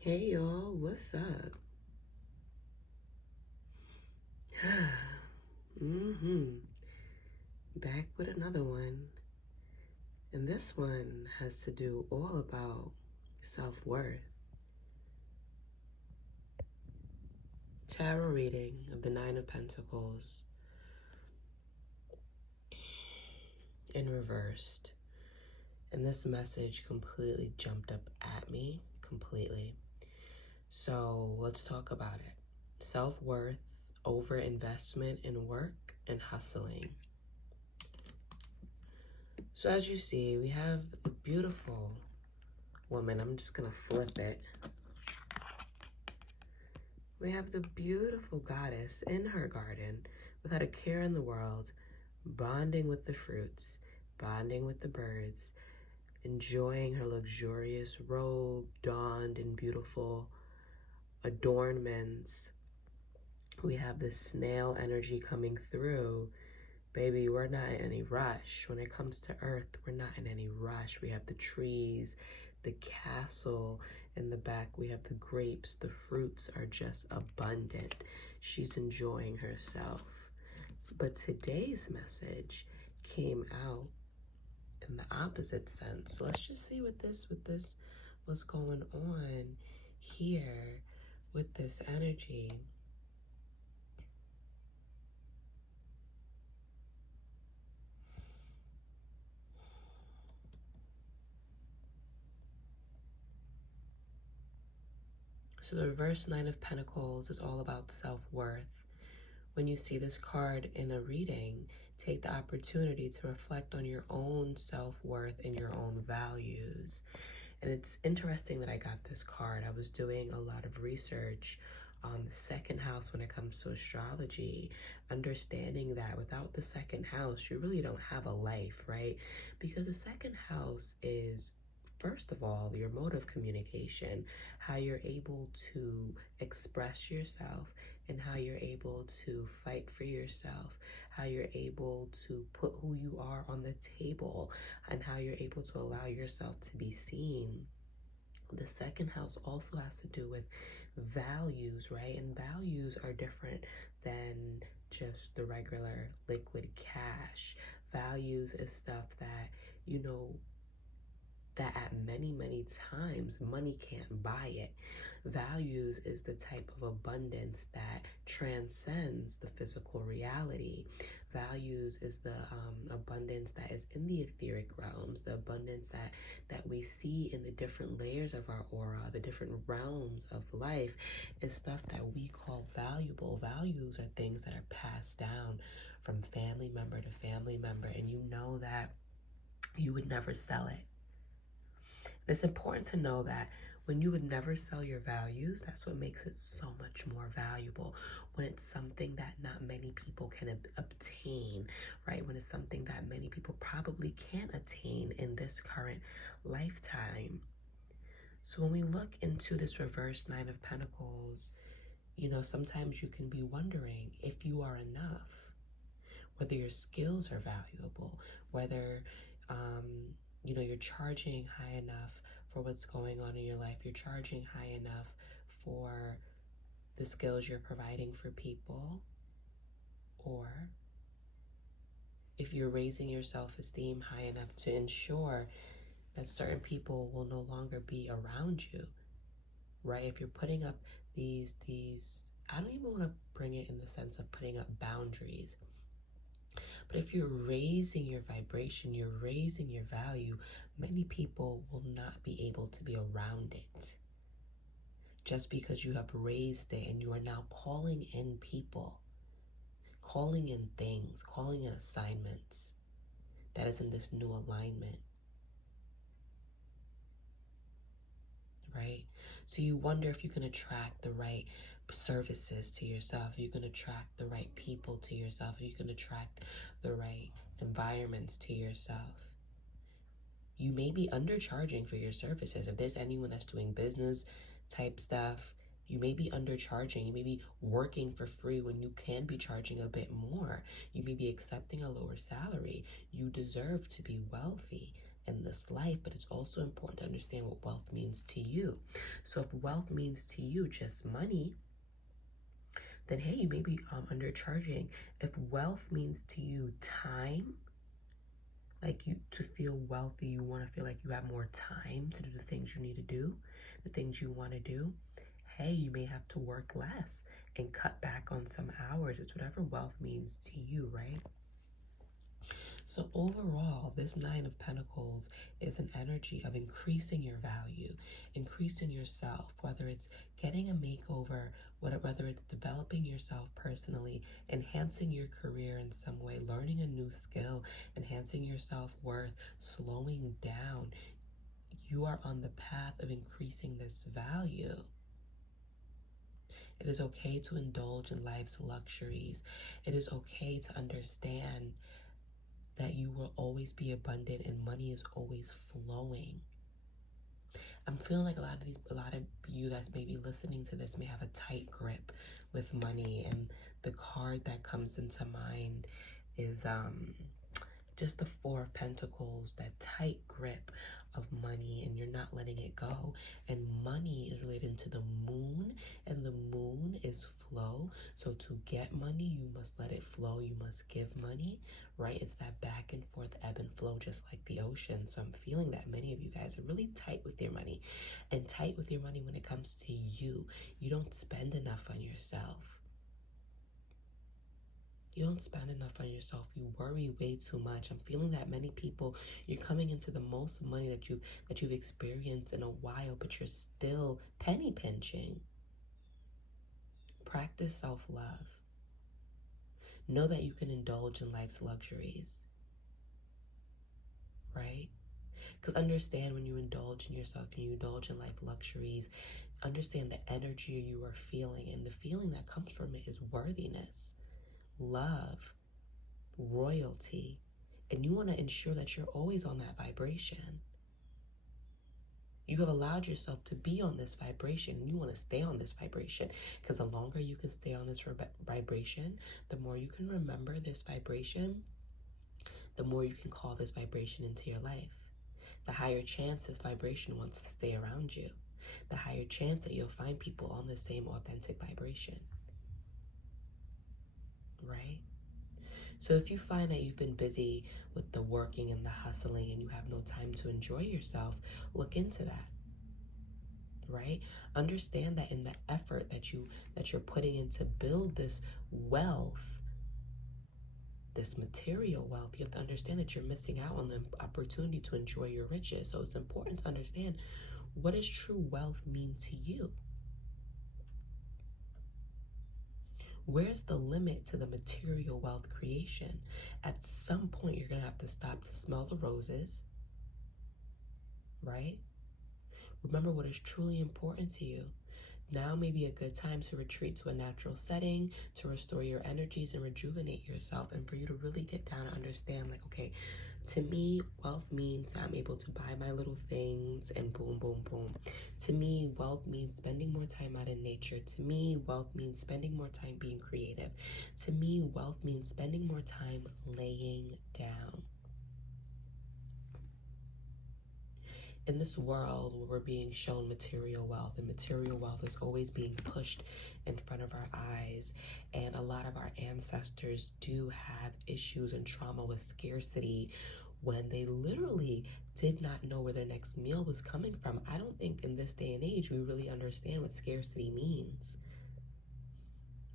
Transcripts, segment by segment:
Hey y'all, what's up? Back with another one. And this one has to do all about self-worth. Tarot reading of the Nine of Pentacles in reversed. And this message completely jumped up at me, completely. So let's talk about it. Self-worth over investment in work and hustling. So as you see, we have a beautiful woman. I'm just gonna flip it. We have the beautiful goddess in her garden without a care in the world, bonding with the fruits, bonding with the birds, enjoying her luxurious robe, donned in beautiful adornments. We have this snail energy coming through. Baby, we're not in any rush. When it comes to earth, we're not in any rush. We have the trees, the castle in the back. We have the grapes. The fruits are just abundant. She's enjoying herself. But today's message came out in the opposite sense. So let's just see what's going on here with this energy. So the reverse Nine of Pentacles is all about self-worth. When you see this card in a reading, take the opportunity to reflect on your own self-worth and your own values. And it's interesting that I got this card. I was doing a lot of research on the second house when it comes to astrology, understanding that without the second house, you really don't have a life, right? Because the second house is, first of all, your mode of communication, how you're able to express yourself and how you're able to fight for yourself, how you're able to put who you are on the table, and how you're able to allow yourself to be seen. The second house also has to do with values, right? And values are different than just the regular liquid cash. Values is stuff that, you know, that at many times money can't buy it. Values is the type of abundance that transcends the physical reality. Values is the abundance that is in the etheric realms, the abundance that we see in the different layers of our aura, the different realms of life, is stuff that we call valuable. Values are things that are passed down from family member to family member, and you know that you would never sell it. It's important to know that when you would never sell your values, that's what makes it so much more valuable. When it's something that not many people can obtain, right? When it's something that many people probably can't attain in this current lifetime. So when we look into this reverse Nine of Pentacles, you know, sometimes you can be wondering if you are enough, whether your skills are valuable, whether, you know, you're charging high enough for what's going on in your life. You're charging high enough for the skills you're providing for people. Or if you're raising your self-esteem high enough to ensure that certain people will no longer be around you, right? If you're putting up these, I don't even want to bring it in the sense of putting up boundaries. But if you're raising your vibration, you're raising your value, many people will not be able to be around it. Just because you have raised it and you are now calling in people, calling in things, calling in assignments that is in this new alignment, right? So you wonder if you can attract the right services to yourself, you can attract the right people to yourself, you can attract the right environments to yourself. You may be undercharging for your services. If there's anyone that's doing business type stuff, you may be undercharging. You may be working for free when you can be charging a bit more. You may be accepting a lower salary. You deserve to be wealthy. in this life, but it's also important to understand what wealth means to you. So if wealth means to you just money, then hey, you may be undercharging. If wealth means to you time, like you to feel wealthy, you want to feel like you have more time to do the things you need to do, the things you want to do, hey, you may have to work less and cut back on some hours. It's whatever wealth means to you, right? So overall, this Nine of Pentacles is an energy of increasing your value, increasing yourself, whether it's getting a makeover, whether it's developing yourself personally, enhancing your career in some way, learning a new skill, enhancing your self-worth, slowing down. You are on the path of increasing this value. It is okay to indulge in life's luxuries. It is okay to understand that you will always be abundant and money is always flowing. I'm feeling like a lot of you that's maybe listening to this may have a tight grip with money, and the card that comes into mind is just the Four of Pentacles, that tight grip of money, and you're not letting it go. And money is related to the moon, and the moon is flow. So to get money, you must let it flow. You must give money, right? It's that back and forth ebb and flow, just like the ocean. So I'm feeling that many of you guys are really tight with your money, and tight with your money when it comes to you. You don't spend enough on yourself. You don't spend enough on yourself. You worry way too much. I'm feeling that many people, you're coming into the most money that you've experienced in a while, but you're still penny pinching. Practice self-love. Know that you can indulge in life's luxuries, right? Because understand, when you indulge in yourself and you indulge in life luxuries, understand the energy you are feeling, and the feeling that comes from it is worthiness, love, royalty, and you want to ensure that you're always on that vibration. You have allowed yourself to be on this vibration, and you want to stay on this vibration, because the longer you can stay on this vibration, the more you can remember this vibration, the more you can call this vibration into your life. The higher chance this vibration wants to stay around you, the higher chance that you'll find people on the same authentic vibration, right? So if you find that you've been busy with the working and the hustling and you have no time to enjoy yourself, look into that, right? Understand that in the effort that you're putting in to build this wealth, this material wealth, you have to understand that you're missing out on the opportunity to enjoy your riches. So it's important to understand, what does true wealth mean to you? Where's the limit to the material wealth creation? At some point, you're going to have to stop to smell the roses, right? Remember what is truly important to you. Now may be a good time to retreat to a natural setting, to restore your energies and rejuvenate yourself, and for you to really get down and understand, like, okay, to me, wealth means that I'm able to buy my little things and boom, boom, boom. To me, wealth means spending more time out in nature. To me, wealth means spending more time being creative. To me, wealth means spending more time laying down. In this world where we're being shown material wealth, and material wealth is always being pushed in front of our eyes, and a lot of our ancestors do have issues and trauma with scarcity when they literally did not know where their next meal was coming from. I don't think in this day and age we really understand what scarcity means,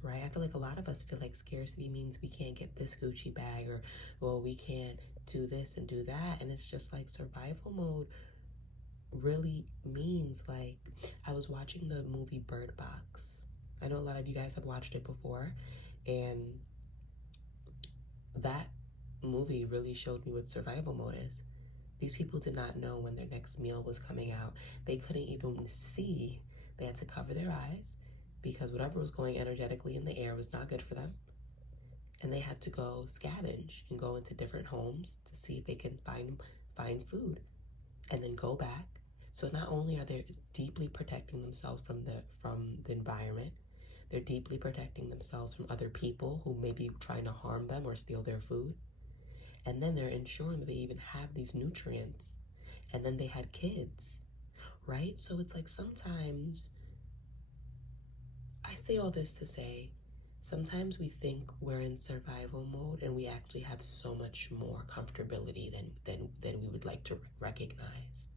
right? I feel like a lot of us feel like scarcity means we can't get this Gucci bag, or, well, we can't do this and do that, and it's just like survival mode really means, like, I was watching the movie Bird Box. I know a lot of you guys have watched it before, and that movie really showed me what survival mode is. These people did not know when their next meal was coming out. They couldn't even see. They had to cover their eyes because whatever was going energetically in the air was not good for them. And they had to go scavenge and go into different homes to see if they can find food, and then go back. So not only are they deeply protecting themselves from the environment, they're deeply protecting themselves from other people who may be trying to harm them or steal their food. And then they're ensuring that they even have these nutrients and then they had kids, right? So it's like sometimes, I say all this to say, sometimes we think we're in survival mode and we actually have so much more comfortability than we would like to recognize.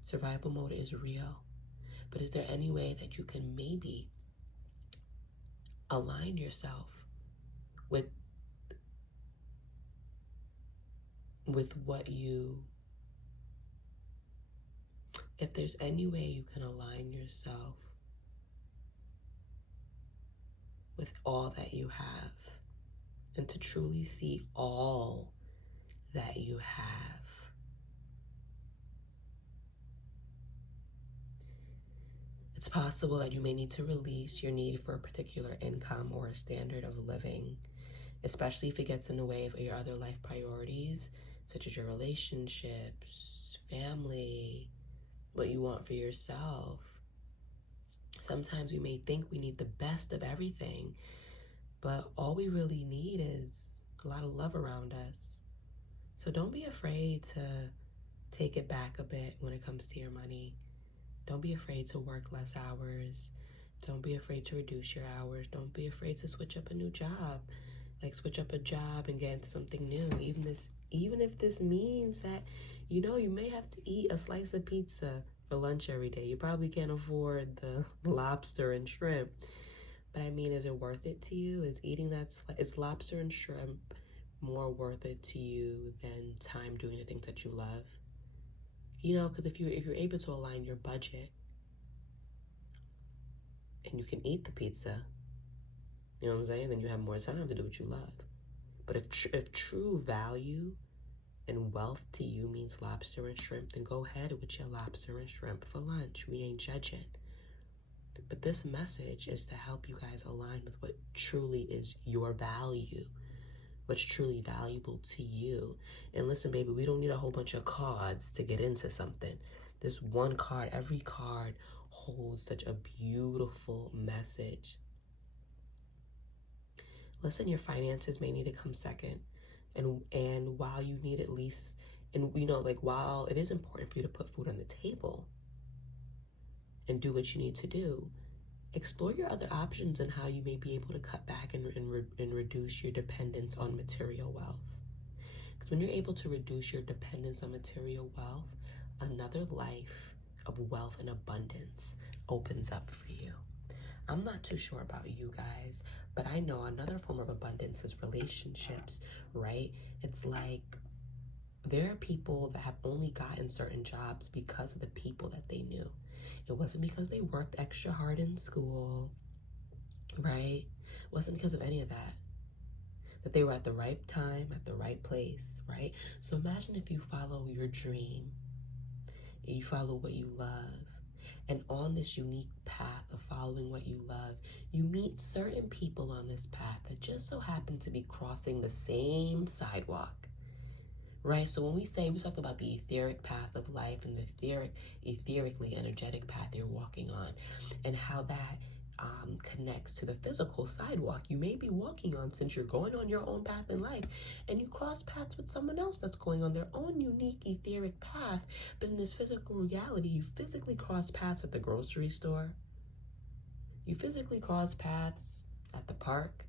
Survival mode is real, but is there any way that you can maybe align yourself with what you, if there's any way you can align yourself with all that you have and to truly see all that you have. It's possible that you may need to release your need for a particular income or a standard of living, especially if it gets in the way of your other life priorities, such as your relationships, family, what you want for yourself. Sometimes we may think we need the best of everything, but all we really need is a lot of love around us. So don't be afraid to take it back a bit when it comes to your money. Don't be afraid to work less hours. Don't be afraid to reduce your hours. Don't be afraid to switch up a new job. Like switch up a job and get into something new. Even if this means that, you may have to eat a slice of pizza for lunch every day. You probably can't afford the lobster and shrimp. But I mean, is it worth it to you? Is lobster and shrimp more worth it to you than time doing the things that you love? Because if you're able to align your budget and you can eat the pizza, you know what I'm saying? Then you have more time to do what you love. But if true value and wealth to you means lobster and shrimp, then go ahead with your lobster and shrimp for lunch. We ain't judging. But this message is to help you guys align with what truly is your value, what's truly valuable to you. And listen, baby, we don't need a whole bunch of cards to get into something. This one card, every card holds such a beautiful message. Listen, your finances may need to come second. And while you need at least, and while it is important for you to put food on the table and do what you need to do, explore your other options and how you may be able to cut back and reduce your dependence on material wealth. Because when you're able to reduce your dependence on material wealth, another life of wealth and abundance opens up for you. I'm not too sure about you guys, but I know another form of abundance is relationships, right? It's like there are people that have only gotten certain jobs because of the people that they knew. It wasn't because they worked extra hard in school, right? It wasn't because of any of that. That they were at the right time, at the right place, right? So imagine if you follow your dream, and you follow what you love, and on this unique path of following what you love, you meet certain people on this path that just so happen to be crossing the same sidewalk. Right, so when we talk about the etheric path of life and the etherically energetic path you're walking on, and how that connects to the physical sidewalk you may be walking on, since you're going on your own path in life, and you cross paths with someone else that's going on their own unique etheric path, but in this physical reality, you physically cross paths at the grocery store, you physically cross paths at the park,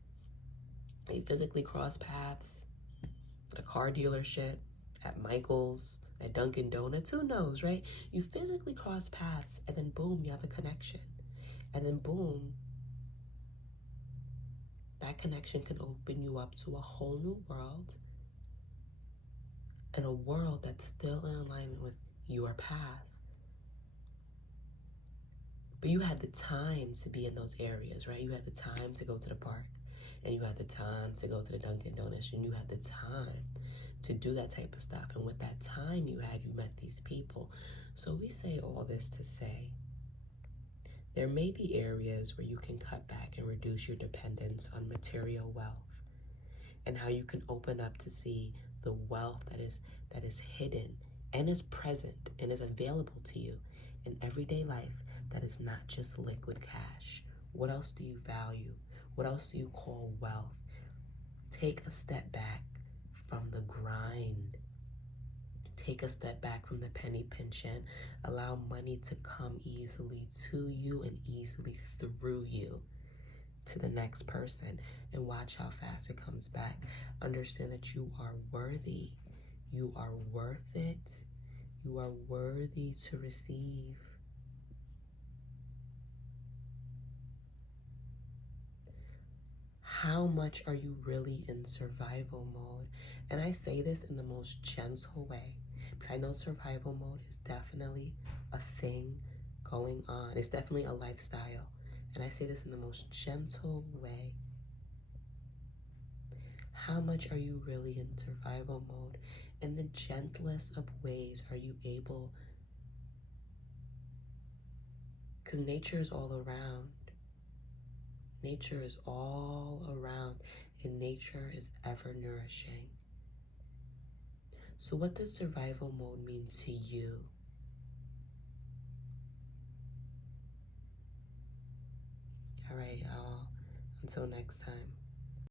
you physically cross paths at a car dealership, at Michael's, at Dunkin' Donuts, who knows, right? You physically cross paths, and then boom, you have a connection. And then boom, that connection can open you up to a whole new world, and a world that's still in alignment with your path. But you had the time to be in those areas, right? You had the time to go to the park, and you had the time to go to the Dunkin' Donuts, and you had the time to do that type of stuff. And with that time you met these people. So we say all this to say, there may be areas where you can cut back and reduce your dependence on material wealth, and how you can open up to see the wealth that is hidden and is present and is available to you in everyday life, that is not just liquid cash. What else do you value? What else do you call wealth? Take a step back from the grind Take a step back from the penny pinching. Allow money to come easily to you and easily through you to the next person, and watch how fast it comes back. Understand that you are worthy. You are worth it. You are worthy to receive. How much are you really in survival mode? And I say this in the most gentle way, because I know survival mode is definitely a thing going on. It's definitely a lifestyle. And I say this in the most gentle way. How much are you really in survival mode? In the gentlest of ways are you able, because nature is all around. Nature is all around, and nature is ever nourishing. So what does survival mode mean to you? All right, y'all. Until next time.